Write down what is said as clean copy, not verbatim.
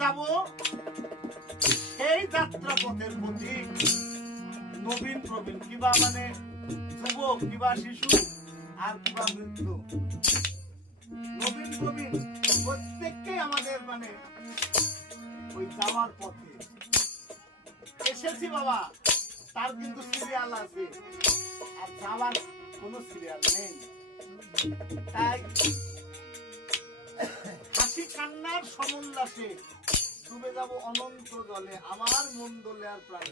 যাব সেই যাত্রা পথের পথিক নবীন প্রবীণ কিবা মানে যুবক কিবা শিশু আর কিবা বৃদ্ধ নবীন প্রবীণ প্রত্যেককে আমাদের মানে ওই যাওয়ার পথে এসেছি বাবা তার কিন্তু সিরিয়াল আছে আর যাওয়ার কোনো সিরিয়াল নেই তাই হাসি কান্নার সমুল্লাসে ডুবে যাব অনন্ত জলে আমার মন দোলে আর প্রাণ